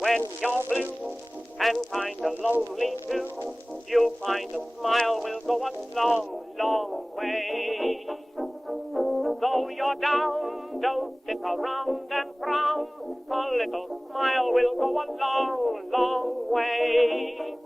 When you're blue and kinda lonely too, you'll find a smile will go a long, long way. Though you're down, don't sit around and frown. A little smile will go a long, long way.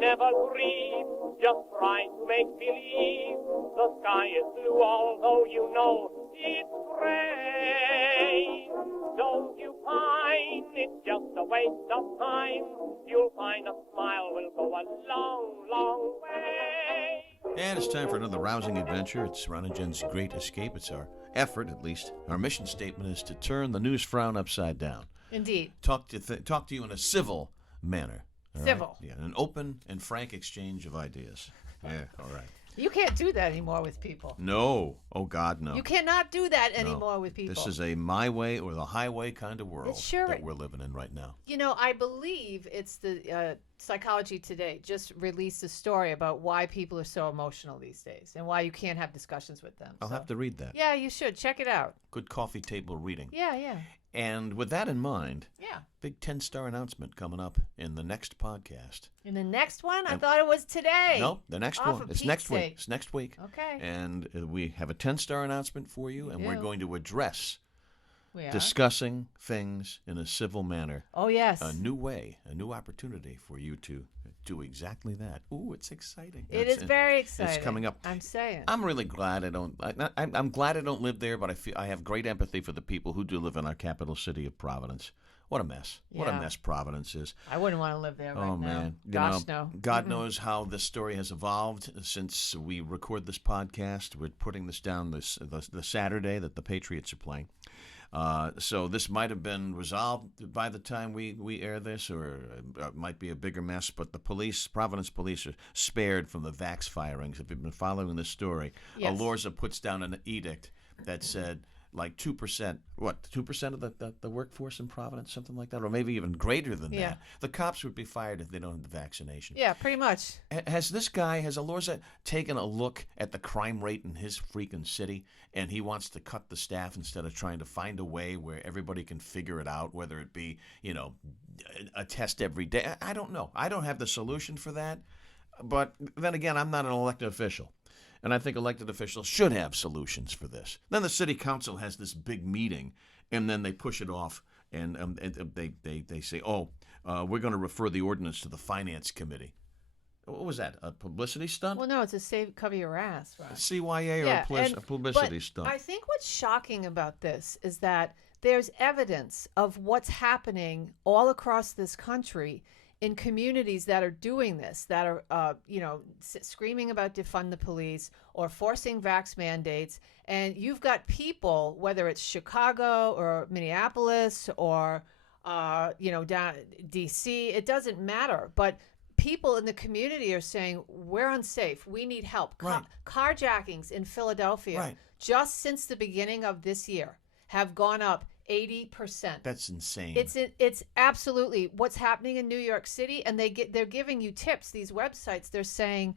Never grieve, just try to make believe the sky is blue, although you know it's gray. Don't you find it's just a waste of time? You'll find a smile will go a long, long way. And it's time for another rousing adventure. It's Ron and Jen's Great Escape. It's our effort, at least. Our mission statement is to turn the news frown upside down. Indeed. Talk to you in a civil manner. Civil. Right? Yeah, an open and frank exchange of ideas. Yeah, all right. You can't do that anymore with people. No. Oh, God, no. You cannot do that anymore with people. This is a my way or the highway kind of world that we're living in right now. You know, I believe it's the Psychology Today just released a story about why people are so emotional these days and why you can't have discussions with them. I'll have to read that. Yeah, you should. Check it out. Good coffee table reading. Yeah. And with that in mind, yeah, big 10-star announcement coming up in the next podcast. In the next one? I thought it was today. No, the next one. It's next week. It's next week. Okay. And we have a 10-star announcement for you, and we're going to address We discussing things in a civil manner. Oh, yes. A new way, a new opportunity for you to do exactly that. Ooh, it's exciting. It is very exciting. It's coming up. I'm saying. I'm really glad I don't. I'm glad I don't live there, but I have great empathy for the people who do live in our capital city of Providence. What a mess! Yeah. What a mess Providence is. I wouldn't want to live there right now. Oh man, Gosh, no. God knows how this story has evolved since we record this podcast. We're putting this down the Saturday that the Patriots are playing. So this might have been resolved by the time we air this, or it might be a bigger mess. But the Providence police, are spared from the Vax firings. If you've been following this story, yes. Alorza puts down an edict that said like 2%, 2% of the workforce in Providence, something like that, or maybe even greater than that. The cops would be fired if they don't have the vaccination. Yeah, pretty much. Has Alorza taken a look at the crime rate in his freaking city, and he wants to cut the staff instead of trying to find a way where everybody can figure it out, whether it be, a test every day? I don't know. I don't have the solution for that. But then again, I'm not an elected official. And I think elected officials should have solutions for this. Then the city council has this big meeting, and then they push it off, and they say, we're going to refer the ordinance to the finance committee. What was that, a publicity stunt? Well, no, it's a cover your ass. Right? A CYA or a publicity stunt? I think what's shocking about this is that there's evidence of what's happening all across this country in communities that are doing this, that are, screaming about defund the police or forcing vax mandates. And you've got people, whether it's Chicago or Minneapolis or, down D.C., it doesn't matter. But people in the community are saying, we're unsafe. We need help. Right. Carjackings in Philadelphia, just since the beginning of this year, have gone up 80%. That's insane. It's absolutely what's happening in New York City, and they're giving you tips. These websites, they're saying,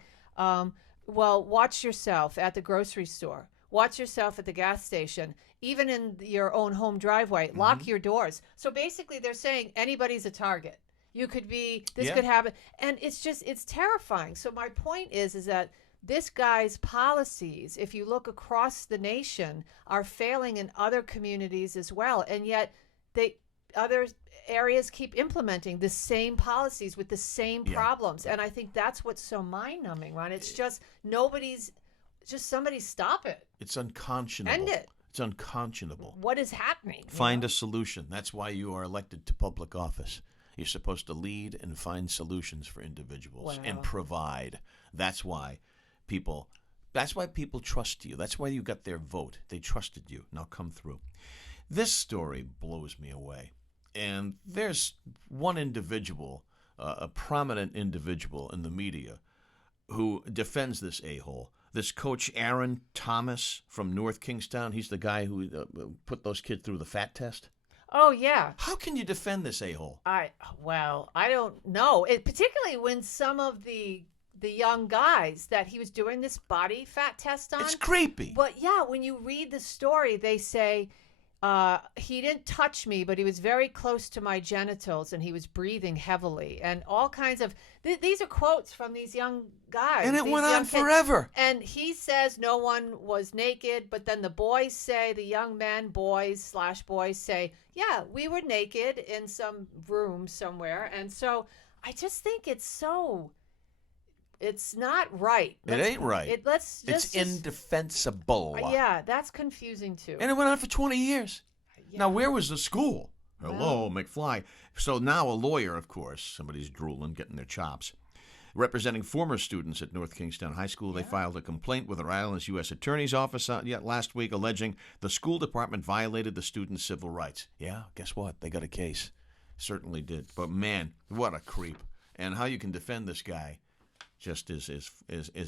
watch yourself at the grocery store, watch yourself at the gas station, even in your own home driveway. Lock your doors. So basically, they're saying anybody's a target. You could be. This could happen, and it's terrifying. So my point is that this guy's policies, if you look across the nation, are failing in other communities as well. And yet other areas keep implementing the same policies with the same problems. And I think that's what's so mind-numbing, Ron. It's just somebody stop it. It's unconscionable. End it. It's unconscionable. What is happening? Find a solution. That's why you are elected to public office. You're supposed to lead and find solutions for individuals and provide. That's why people trust you. That's why you got their vote. They trusted you. Now come through. This story blows me away. And there's one individual, a prominent individual in the media, who defends this a-hole. This coach Aaron Thomas from North Kingstown, he's the guy who put those kids through the fat test. Oh, yeah. How can you defend this a-hole? I don't know. Particularly when some of the young guys that he was doing this body fat test on. It's creepy. But yeah, when you read the story, they say he didn't touch me, but he was very close to my genitals, and he was breathing heavily, and all kinds of. These are quotes from these young guys, And it these went young on kids. forever. And he says no one was naked, but then the young men, boys say, yeah, we were naked in some room somewhere, and so I just think it's not right. It ain't right. It's indefensible. Yeah, that's confusing too. And it went on for 20 years. Yeah. Now, where was the school? Hello, Well. McFly. So now a lawyer, of course, somebody's drooling, getting their chops. Representing former students at North Kingstown High School, they filed a complaint with Rhode Island's U.S. Attorney's Office last week alleging the school department violated the students' civil rights. Yeah, guess what? They got a case. Certainly did. But, man, what a creep. And how you can defend this guy just is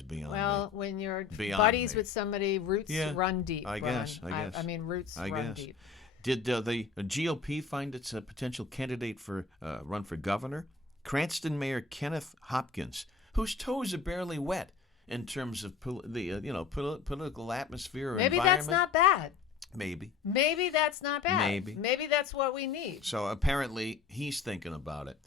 beyond Well, me. when you're Beyond buddies me. with somebody, roots run deep. I guess. I mean, roots run deep. Did the GOP find its a potential candidate for run for governor? Cranston Mayor Kenneth Hopkins, whose toes are barely wet in terms of political atmosphere or Maybe environment. that's not bad. Maybe That's not bad. Maybe that's what we need. So apparently he's thinking about it.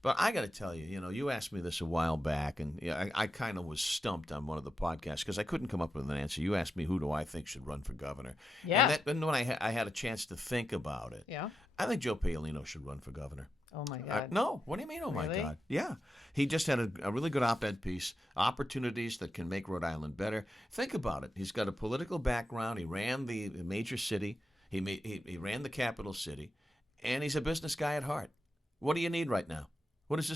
But I got to tell you, you asked me this a while back, and I kind of was stumped on one of the podcasts because I couldn't come up with an answer. You asked me who do I think should run for governor. Yeah. And when I had a chance to think about it, Yeah. I think Joe Paolino should run for governor. Oh my God. No, what do you mean, oh Really? my God? Yeah. He just had a really good op-ed piece, opportunities that can make Rhode Island better. Think about it. He's got a political background. He ran the major city. He ran the capital city, and he's a business guy at heart. What do you need right now? What does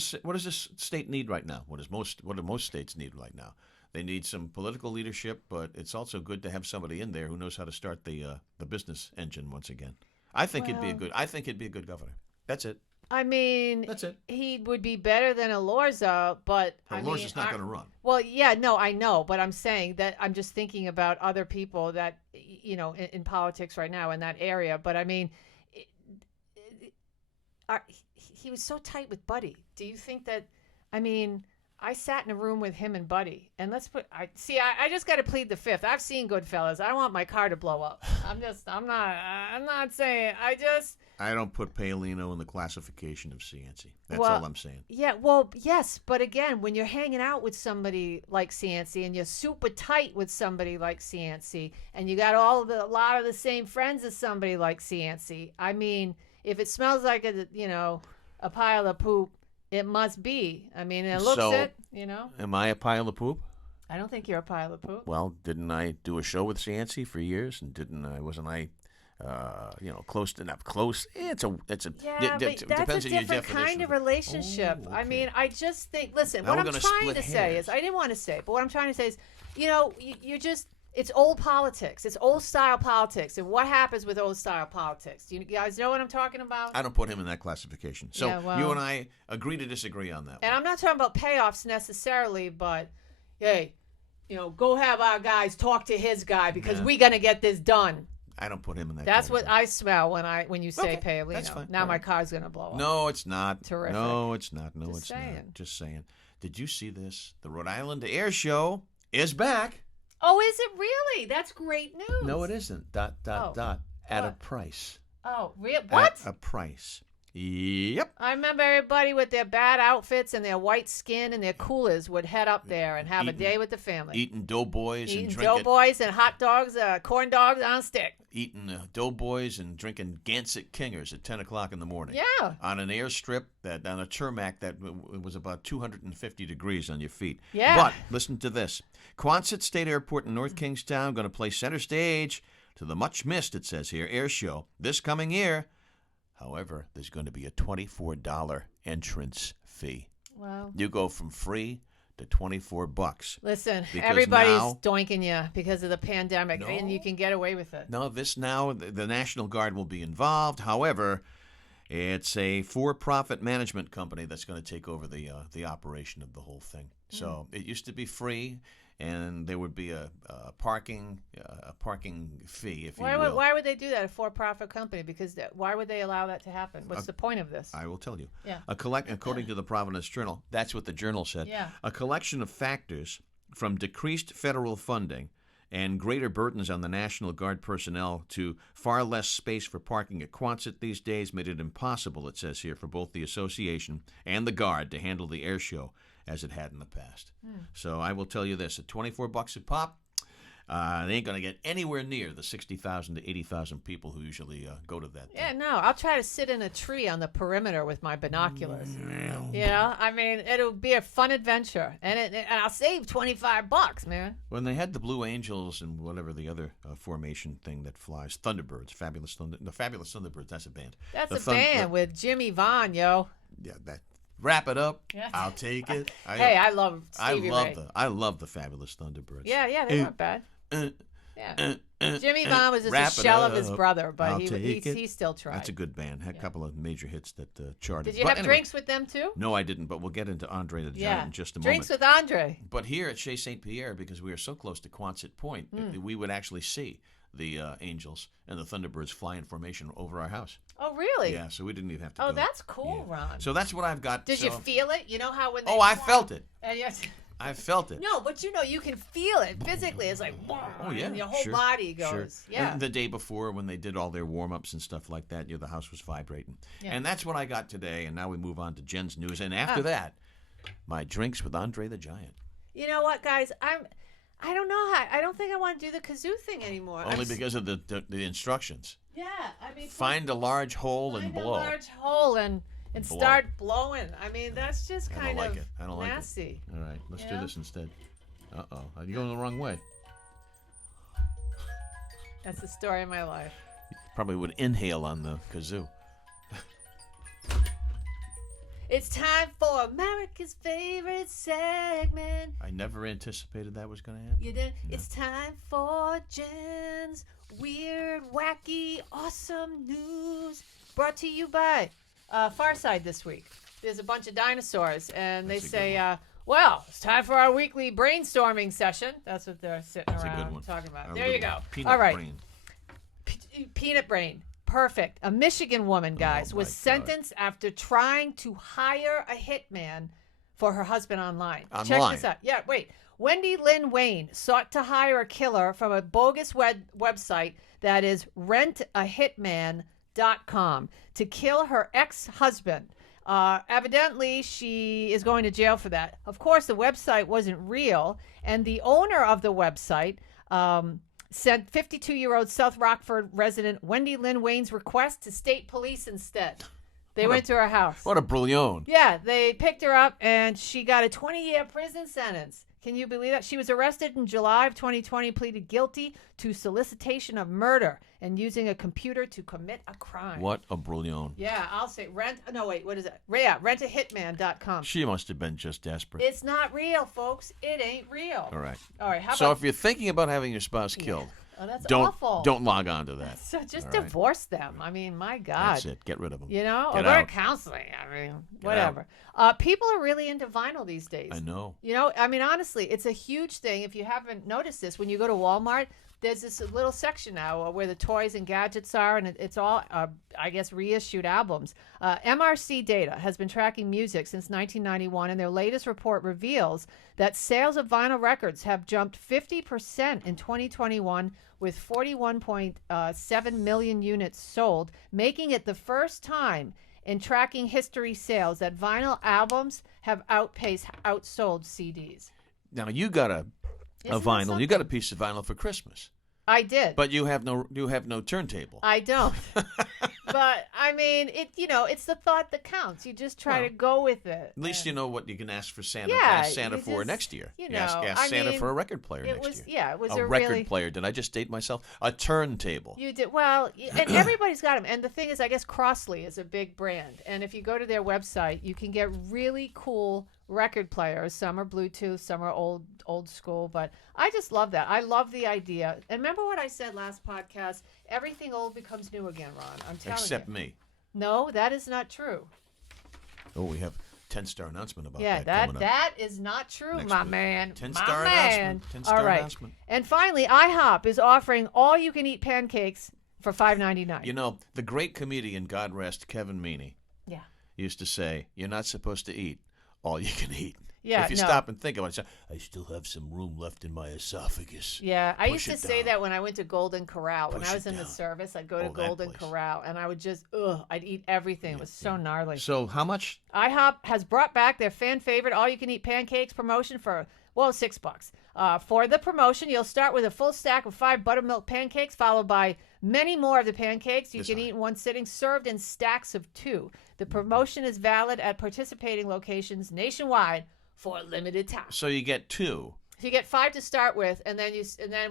this state need right now? What do most states need right now? They need some political leadership, but it's also good to have somebody in there who knows how to start the business engine once again. I think it'd be a good governor. That's it. I mean, That's it. He would be better than Elorza, but Elorza's not going to run. Well, yeah, no, I know, but I'm saying that I'm just thinking about other people that in politics right now in that area. But I mean, he was so tight with Buddy. Do you think that? I mean, I sat in a room with him and Buddy, and I just got to plead the fifth. I've seen Goodfellas. I don't want my car to blow up. I'm not saying. I don't put Paolino in the classification of Cianci. That's Well, all I'm saying. Yeah, well, yes, but again, when you're hanging out with somebody like Cianci and you're super tight with somebody like Cianci and you got a lot of the same friends as somebody like Cianci, I mean, if it smells like a pile of poop, it must be. I mean, it looks it. Am I a pile of poop? I don't think you're a pile of poop. Well, didn't I do a show with Cianci for years, and wasn't I close enough? Close. It's a. Yeah, but that's a different kind of relationship. Oh, I okay. mean, I just think. Listen, Now what we're I'm gonna trying split to say hairs. is, I didn't want to say it, but what I'm trying to say is, you're just. It's old politics. It's old style politics. And what happens with old style politics? Do you guys know what I'm talking about? I don't put him in that classification. So Yeah, well- you and I agree to disagree on that. And I'm not talking about payoffs necessarily, but hey, go have our guys talk to his guy because we're gonna get this done. I don't put him in that. That's category. what I smell when you say Okay, Paolino. that's fine. Now All my right. car's gonna blow up. No, it's not. Terrific. No, it's not. No, Just it's saying. not. Just saying. Did you see this? The Rhode Island Air Show is back. Oh, is it really? That's great news. No, it isn't. ... At a What? price. Oh, what? At a price. Yep. I remember everybody with their bad outfits and their white skin and their coolers would head up there and have a day with the family. Eating doughboys and Eating drinking. doughboys and hot dogs, corn dogs on a stick. Eating doughboys and drinking Gansett Kingers at 10 o'clock in the morning. Yeah. On an airstrip, on a tarmac that was about 250 degrees on your feet. Yeah. But listen to this. Quonset State Airport in North Kingstown going to play center stage to the much missed, it says here, air show this coming year. However, there's going to be a $24 entrance fee. Well, You go from free to $24. listen, Because everybody's now- doinking you because of the pandemic, No. and you can get away with it. No, the National Guard will be involved. However, it's a for-profit management company that's going to take over the operation of the whole thing. So it used to be free, and there would be a parking fee, if you will. Why would they do that? A for-profit company? Because why would they allow that to happen? What's the point of this? I will tell you. Yeah. According to the Providence Journal, that's what the Journal said. Yeah. A collection of factors from decreased federal funding and greater burdens on the National Guard personnel to far less space for parking at Quonset these days made it impossible, it says here, for both the association and the Guard to handle the air show as it had in the past. So I will tell you this, at $24 a pop, they ain't going to get anywhere near the 60,000 to 80,000 people who usually go to that thing. Yeah, no, I'll try to sit in a tree on the perimeter with my binoculars. You know, I mean, it'll be a fun adventure, and I'll save $25, man. When they had the Blue Angels and whatever the other formation thing that flies, Thunderbirds, Fabulous Thunderbirds, that's a band. That's a band with Jimmy Vaughn, yo. Yeah, that. Wrap it up. Yeah. I'll take it. I love Stevie Ray. I love the Fabulous Thunderbirds. Yeah, they weren't bad. Yeah. Jimmy Vaughn was just a shell of his brother, but he still tried. That's a good band. Had a couple of major hits that charted. Did you have drinks with them too? No, I didn't, but we'll get into Andre the Giant in just a drinks moment. Drinks with Andre. But here at Chez St. Pierre, because we are so close to Quonset Point, we would actually see the Angels and the Thunderbirds fly in formation over our house. Oh, really? Yeah, so we didn't even have to go. Oh, that's cool, Ron. So that's what I've got. Did you feel it? You know how when they I felt it. And I felt it. No, but you can feel it physically. It's like, and your whole body goes. Sure. Yeah. And the day before, when they did all their warm-ups and stuff like that, the house was vibrating. Yeah. And that's what I got today, and now we move on to Jen's news. And after that, my drinks with Andre the Giant. You know what, guys? I don't know how. I don't think I want to do the kazoo thing anymore. Only because of the instructions. Yeah, I mean, find a large hole and blow. Find a large hole and start blowing. I mean, that's just kind of I don't nasty. Like it. All right, let's do this instead. Uh-oh, are you going the wrong way? That's the story of my life. You probably would inhale on the kazoo. It's time for America's favorite segment. I never anticipated that was going to happen. You did? No. It's time for Jen's Weird, Wacky, Awesome News. Brought to you by Far Side this week. There's a bunch of dinosaurs, and they say, well, it's time for our weekly brainstorming session. That's what they're sitting around talking about. There you go. Peanut brain. Peanut brain. Perfect. A Michigan woman, guys, was sentenced after trying to hire a hitman for her husband online. Check this out. Yeah, wait. Wendy Lynn Wayne sought to hire a killer from a bogus website that is rentahitman.com to kill her ex-husband. Evidently, she is going to jail for that. Of course, the website wasn't real, and the owner of the website sent 52-year-old South Rockford resident Wendy Lynn Wayne's request to state police instead. They went to her house. What a brilliant. Yeah, they picked her up, and she got a 20-year prison sentence. Can you believe that? She was arrested in July of 2020, pleaded guilty to solicitation of murder and using a computer to commit a crime. What a brilliant. Yeah, I'll say what is it? Yeah, rentahitman.com. She must have been just desperate. It's not real, folks. It ain't real. All right. So if you're thinking about having your spouse killed, that's awful. Don't log on to that. So just divorce them. I mean, my God. That's it. Get rid of them. You know? Or go to counseling. I mean, whatever. People are really into vinyl these days. I know. You know, I mean, honestly, it's a huge thing. If you haven't noticed this, when you go to Walmart, there's this little section now where the toys and gadgets are, and it's all, I guess, reissued albums. MRC Data has been tracking music since 1991, and their latest report reveals that sales of vinyl records have jumped 50% in 2021, with 41.7 million units sold, making it the first time in tracking history sales that vinyl albums have outsold CDs. Now, you got a vinyl. You got a piece of vinyl for Christmas. I did. But you have no turntable. I don't. But I mean, it's the thought that counts. You just try to go with it. At least you know what you can ask for Santa. Yeah, ask Santa for next year. Ask Santa for a record player next year. Yeah, it was a record player. Did I just date myself? A turntable. You did well, and everybody's got them. And the thing is, I guess Crossley is a big brand, and if you go to their website, you can get really cool record players. Some are Bluetooth, some are old school, but I just love that. I love the idea. And remember what I said last podcast? Everything old becomes new again, Ron. I'm telling you. Except me. No, that is not true. Oh, we have 10-star announcement about that. Yeah, that is not true, my man. 10-star announcement. 10-star announcement. And finally, IHOP is offering all-you-can-eat pancakes for $5.99. You know, the great comedian, God rest, Kevin Meaney, used to say, "You're not supposed to eat all you can eat." Yeah, If you no. stop and think about it, say, I still have some room left in my esophagus. Yeah, I used Push to it say down. that when I went to Golden Corral. When Push I was it in the down. service, I'd go to Oh, that Golden place. Corral, and I would just, I'd eat everything. It was so gnarly. So how much? IHOP has brought back their fan favorite all-you-can-eat pancakes promotion for, $6. For the promotion, you'll start with a full stack of 5 buttermilk pancakes, followed by many more of the pancakes you can eat in one sitting, served in stacks of 2. The promotion is valid at participating locations nationwide for a limited time. So you get 2. So you get 5 to start with, and then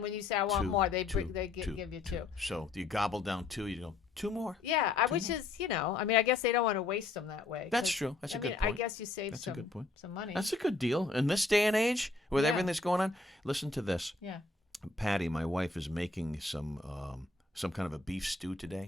when you say I want 2, more, they 2, give you 2. So you gobble down 2. You go 2 more. Yeah, which is I guess they don't want to waste them that way. That's true. That's a good point. I guess you save That's a good point. some money. That's a good deal in this day and age with Yeah. everything that's going on. Listen to this. Yeah. Patty, my wife, is making some kind of a beef stew today.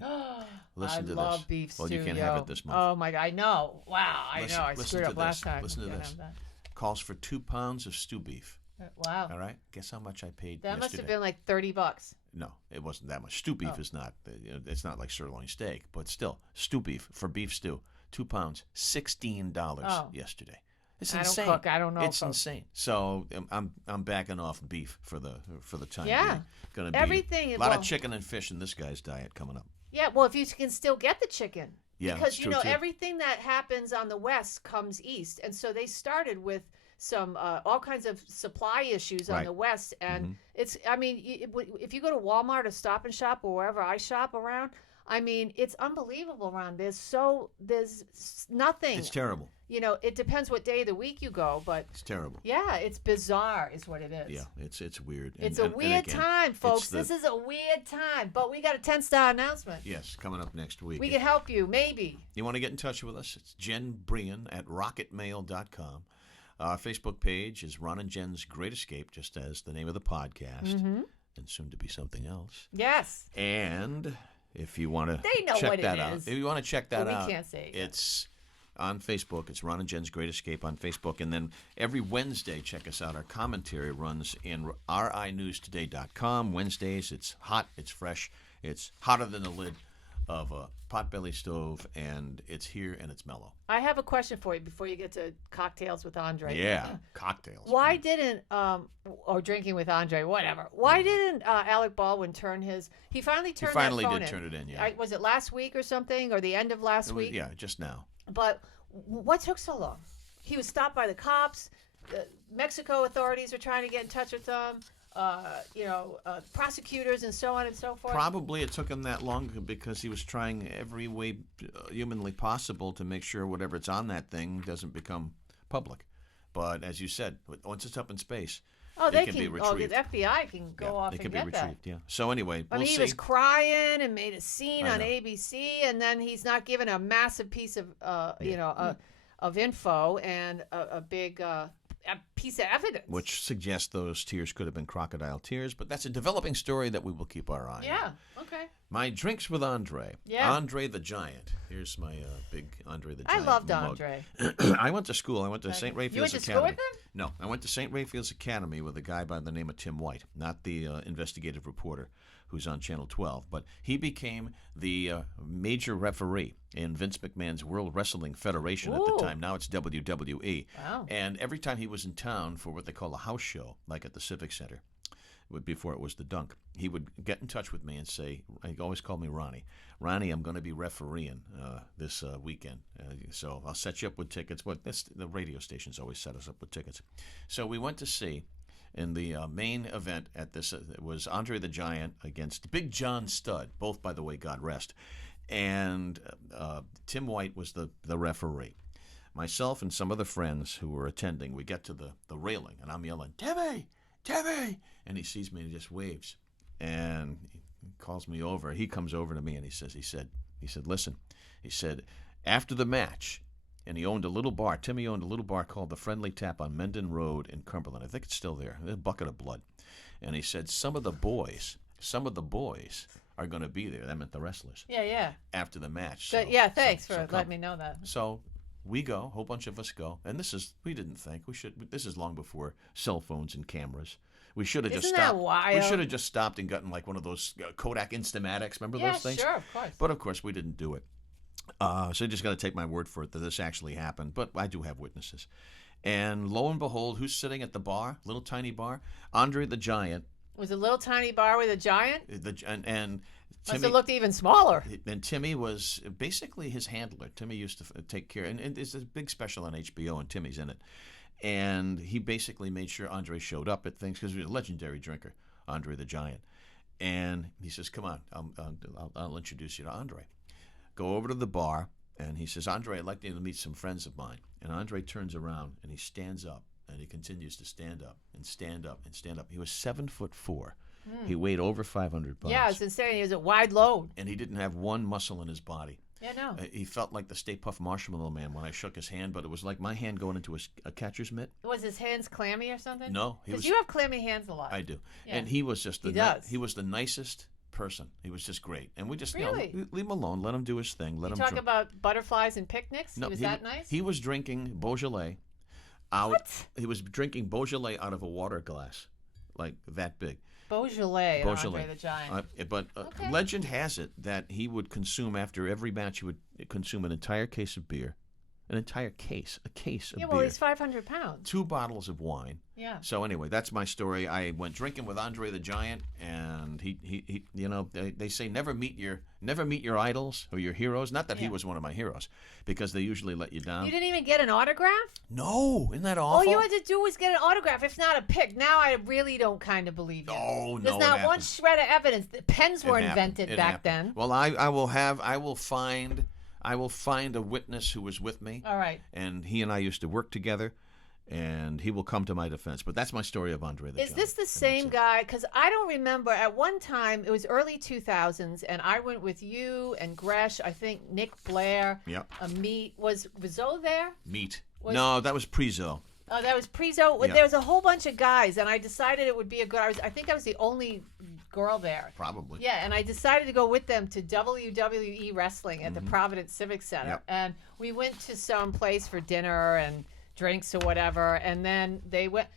Listen to I love this. beef stew. Well, you can't have it this month. Oh my God, I know. Wow, I Listen- know. I listen screwed to up last this. time. Listen to Can't this. have that. Calls for 2 pounds of stew beef. Wow. All right. Guess how much I paid That must yesterday? have been like $30. No, it wasn't that much. Stew beef Oh. is not. It's not like sirloin steak, but still, stew beef for beef stew, 2 pounds, $16 Oh. yesterday. It's I don't insane. cook. I don't know, It's folks. insane. So I'm backing off beef for the time Yeah. being. Gonna be Everything- a lot well- of chicken and fish in this guy's diet coming up. Yeah, well, if you can still get the chicken. Yeah, Because, that's true, too. everything that happens on the West comes East. And so they started with some all kinds of supply issues on Right. the West. And Mm-hmm. it's, if you go to Walmart or Stop and Shop or wherever I shop around, it's unbelievable around. There's nothing. It's terrible. It depends what day of the week you go, but It's terrible. yeah, it's bizarre is what it is. Yeah, it's weird. It's And- a and weird again, time, folks. it's the- This is a weird time, but we got a 10-star announcement. Yes, coming up next week. We can help you, maybe. You want to get in touch with us? It's Jen Brien at rocketmail.com. Our Facebook page is Ron and Jen's Great Escape, just as the name of the podcast, and soon to be something else. Yes. And if you want to They know check what it that out, is. if you want to check that But we out, can't say it yet. it's on Facebook. It's Ron and Jen's Great Escape on Facebook. And then every Wednesday, check us out. Our commentary runs in rinewstoday.com. Wednesdays, it's hot, it's fresh, it's hotter than the lid of a potbelly stove, and it's here and it's mellow. I have a question for you before you get to cocktails with Andre. Yeah, cocktails. Why didn't or drinking with Andre, whatever? Why didn't Alec Baldwin turn his? He finally turned. He finally that phone did in. turn it in. Yeah. Was it last week or something, or the end of last It was- week? yeah, just now. But what took so long? He was stopped by the cops. The Mexico authorities were trying to get in touch with them. Prosecutors and so on and so forth. Probably it took him that long because he was trying every way humanly possible to make sure whatever it's on that thing doesn't become public. But as you said, once it's up in space, they it can be the retrieved. FBI can go off it and can get be that. retrieved. Yeah. So anyway, I we'll mean, he see. was crying and made a scene I on know. ABC, and then he's not given a massive piece of, of info and a big a piece of evidence. Which suggests those tears could have been crocodile tears, but that's a developing story that we will keep our eye on. Yeah. Okay. My drinks with Andre. Yeah. Andre the Giant. Here's my big Andre the I Giant loved mug. Andre. I went to school. I went to St. Raphael's You went to Academy. school with him? No, I went to St. Raphael's Academy with a guy by the name of Tim White, not the investigative reporter who's on Channel 12, but he became the major referee in Vince McMahon's World Wrestling Federation at the Ooh. time. Now it's WWE. Wow. And every time he was in town for what they call a house show, like at the Civic Center, before it was the Dunk, he would get in touch with me and say, he always called me Ronnie. Ronnie, I'm going to be refereeing this weekend, so I'll set you up with tickets. The radio stations always set us up with tickets. So we went to see, in the main event at this, it was Andre the Giant against Big John Studd, both, by the way, God rest. And Tim White was the referee. Myself and some other friends who were attending, we get to the railing, and I'm yelling, Timmy! Timmy! And he sees me and he just waves. And he calls me over. He comes over to me and he said, listen. He said, after the match, and he owned a little bar. Timmy owned a little bar called the Friendly Tap on Mendon Road in Cumberland. I think it's still there. A bucket of blood. And he said, some of the boys are going to be there. That meant the wrestlers. Yeah. After the match. Good. So- Yeah. Thanks so for come. letting me know that. So we go, a whole bunch of us go, and we didn't think this is long before cell phones and cammers. We should have just Isn't that stopped. wild? We should have just stopped and gotten like one of those Kodak Instamatics. Remember Yeah, those things? sure, of course. But of course, we didn't do it. So you just got to take my word for it that this actually happened. But I do have witnesses. And lo and behold, who's sitting at the bar? Little tiny bar? Andre the Giant. It was a little tiny bar with a giant. And Must Timmy, have looked even smaller. and Timmy was basically his handler. Timmy used to take care, and it's a big special on HBO, and Timmy's in it. And he basically made sure Andre showed up at things because he was a legendary drinker, Andre the Giant. And he says, "Come on, I'll introduce you to Andre." Go over to the bar, and he says, "Andre, I'd like you to meet some friends of mine." And Andre turns around and he stands up, and he continues to stand up and stand up and stand up. He was 7'4". He weighed over 500 pounds. Yeah, I was insane. He was a wide load. And he didn't have one muscle in his body. Yeah, no. He felt like the Stay Puft Marshmallow Man when I shook his hand, but it was like my hand going into a catcher's mitt. Was his hands clammy or something? No, he Because was. you have clammy hands a lot. I do, Yeah. and he was just He does. he was the nicest person. He was just great, and we just Really? leave him alone, let him do his thing, let You him talk drink. about butterflies and picnics? No, was that nice? He was drinking Beaujolais out. What? He was drinking Beaujolais out of a water glass, like that big. Beaujolais, and Beaujolais. Andre the Giant. But Okay. legend has it that he would consume, after every match, he would consume an entire case of beer. An entire case. A case of Yeah, beer. well, he's 500 pounds. 2 bottles of wine. Yeah. So anyway, that's my story. I went drinking with Andre the Giant, and he you know, they say never meet your idols or your heroes. Not that he Yeah. was one of my heroes, because they usually let you down. You didn't even get an autograph? No, isn't that All awful? you had to do was get an autograph, if not a pic. Now I really don't kind of believe you. No, There's it not one happened. shred of evidence that pens It were happened. invented It back happened. then. Well, I will find a witness who was with me. All right. And he and I used to work together, and he will come to my defense. But that's my story of Andre the Is Giant. this the And same that's it. guy? Because I don't remember. At one time, it was early 2000s, and I went with you and Gresh, I think Nick Blair, Yep. Meat. Was Zoe there? Meat. Was- No, that was Prizo. Oh, that was Prizo. Yeah. There was a whole bunch of guys, and I decided it would be a good. I think I was the only girl there. Probably. Yeah, and I decided to go with them to WWE wrestling at the Providence Civic Center. Yep. And we went to some place for dinner and drinks or whatever, and then they went.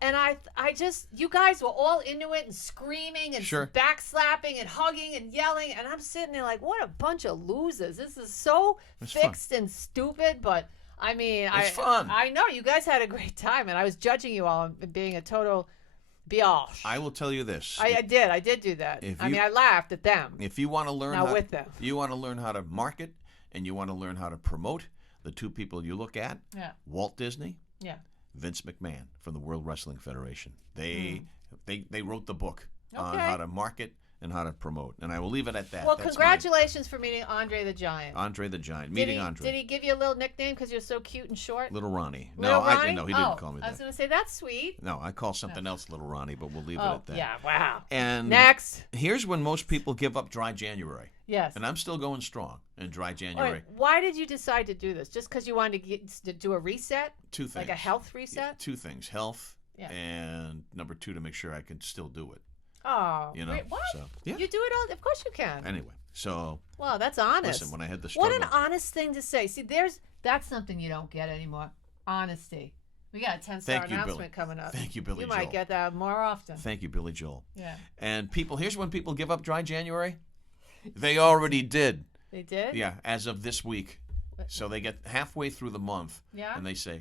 And I just, you guys were all into it and screaming and Sure. backslapping and hugging and yelling, and I'm sitting there like, what a bunch of losers! This is so It's fixed and stupid, but I mean, It's fun. I know you guys had a great time, and I was judging you all and being a total biatch. I will tell you this. I did do that. If I you- mean, I laughed at them. If you want to learn Not how, with them. you want to learn how to market, and you want to learn how to promote, the 2 people you look at, Yeah, Walt Disney, yeah. Vince McMahon from the World Wrestling Federation. They wrote the book on Okay. how to market and how to promote. And I will leave it at that. Well, That's congratulations for meeting Andre the Giant. my Andre the Giant. Did Meeting he, Andre. Did he give you a little nickname because you're so cute and short? Little Ronnie. Little Ronnie? No, he didn't Oh, call me I was that. going to say, that's sweet. No, I call something else Little Ronnie, but we'll leave it Oh, at that. yeah, wow. And Next. here's when most people give up dry January. Yes. And I'm still going strong in dry All January. right, why did you decide to do this? Just because you wanted to do a reset? 2 things. Like a health reset? 2 things. Health, Yeah. and number 2, to make sure I can still do it. Oh, You know, wait, what? so, yeah. You do it all? Of course you can. Anyway, so Well, that's honest. listen, when I had the What struggle. an honest thing to say. See, that's something you don't get anymore. Honesty. We got a 10-star Thank you, announcement Billy. coming up. Thank you, Billy You Joel. might get that more often. Thank you, Billy Joel. Yeah. And here's when people give up dry January. They already did. They did? Yeah, as of this week. So they get halfway through the month, Yeah. and they say,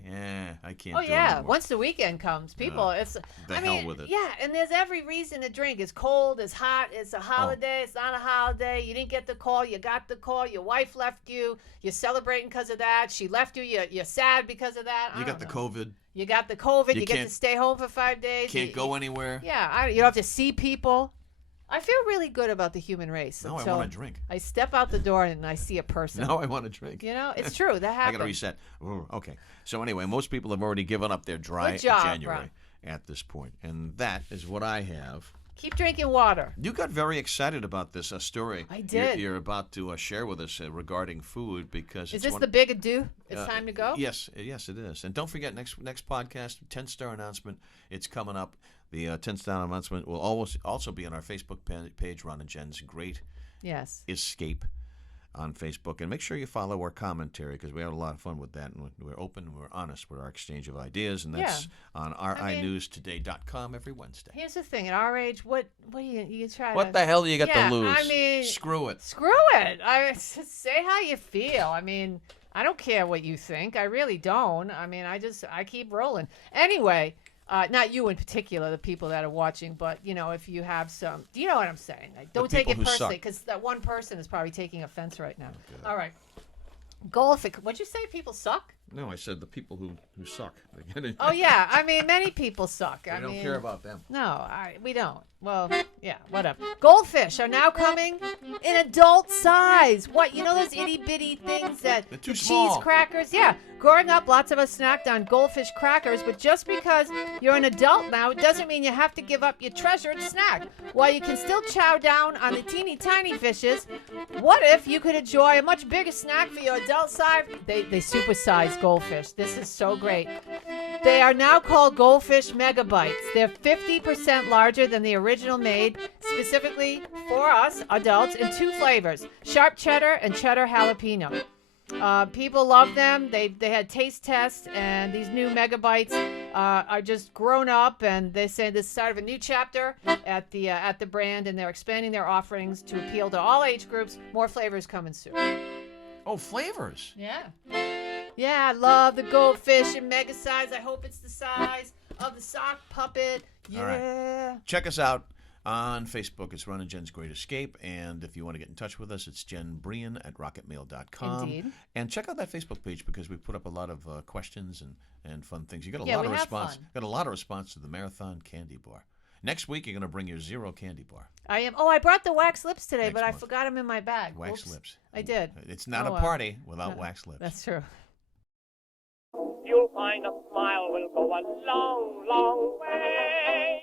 I can't Oh do it yeah, anymore. once the weekend comes, people, it's. the I hell mean, with it. Yeah, and there's every reason to drink. It's cold, it's hot, it's Oh. a holiday, it's not a holiday. You didn't get the call, you got the call. Your wife left you. You're celebrating because of that. She left you. You're sad because of that. You got the COVID. You got the COVID. You You get can't- to stay home for 5 days. Can't go anywhere. Yeah, you don't have to see people. I feel really good about the human race. Now I until want to drink. I step out the door and I see a person. Now I want to drink. You know, it's true. That I happens. got to reset. Ooh, okay. So anyway, most people have already given up their dry Good job, January at this point. And that is what I have. Keep drinking water. You got very excited about this story. I did. You're about to share with us regarding food because Is it's this one, the big ado? It's time to go? Yes, it is. And don't forget next podcast, 10-star announcement. It's coming up. The 10-star announcement will also be on our Facebook page, Ron and Jen's Great Yes. Escape on Facebook. And make sure you follow our commentary because we had a lot of fun with that. And we're open and we're honest with our exchange of ideas. And that's on rinewstoday.com every Wednesday. Here's the thing. At our age, what do you try What to... the hell do you got Yeah, to lose? I mean... Screw it. Screw it. Just say how you feel. I mean, I don't care what you think. I really don't. I mean, I keep rolling. Anyway, not you in particular, the people that are watching, but, if you have some, do you know what I'm saying? Like, don't take it personally, because that one person is probably taking offense right now. Okay. All right. Golf. What'd you say? People suck? No, I said the people who suck. Oh, yeah. I mean, many people suck. I don't care about them. No, we don't. Well, yeah, whatever. Goldfish are now coming in adult size. What? Those itty bitty things that They're too the small. cheese crackers? Yeah. Growing up, lots of us snacked on goldfish crackers, but just because you're an adult now, it doesn't mean you have to give up your treasured snack. While you can still chow down on the teeny tiny fishes, what if you could enjoy a much bigger snack for your adult size? They supersize goldfish. This is so great. They are now called Goldfish Megabytes. They're 50% larger than the original made, specifically for us adults, in 2 flavors, sharp cheddar and cheddar jalapeno. People love them. They had taste tests, and these new Megabytes are just grown up, and they say this is start of a new chapter at the brand, and they're expanding their offerings to appeal to all age groups. More flavors coming soon. Oh, flavors. Yeah. Yeah, I love the goldfish in mega size. I hope it's the size of the sock puppet. Yeah. All right. Check us out on Facebook. It's Ron and Jen's Great Escape. And if you want to get in touch with us, it's jenbrien@rocketmail.com. Indeed. And check out that Facebook page because we put up a lot of questions and fun things. You got a lot of response. Got a lot of response to the marathon candy bar. Next week, you're going to bring your 0 candy bar. I am. Oh, I brought the wax lips today, but I forgot them in my bag. Wax lips. I did. It's not a party without wax lips. That's true. You'll find a smile will go a long, long way.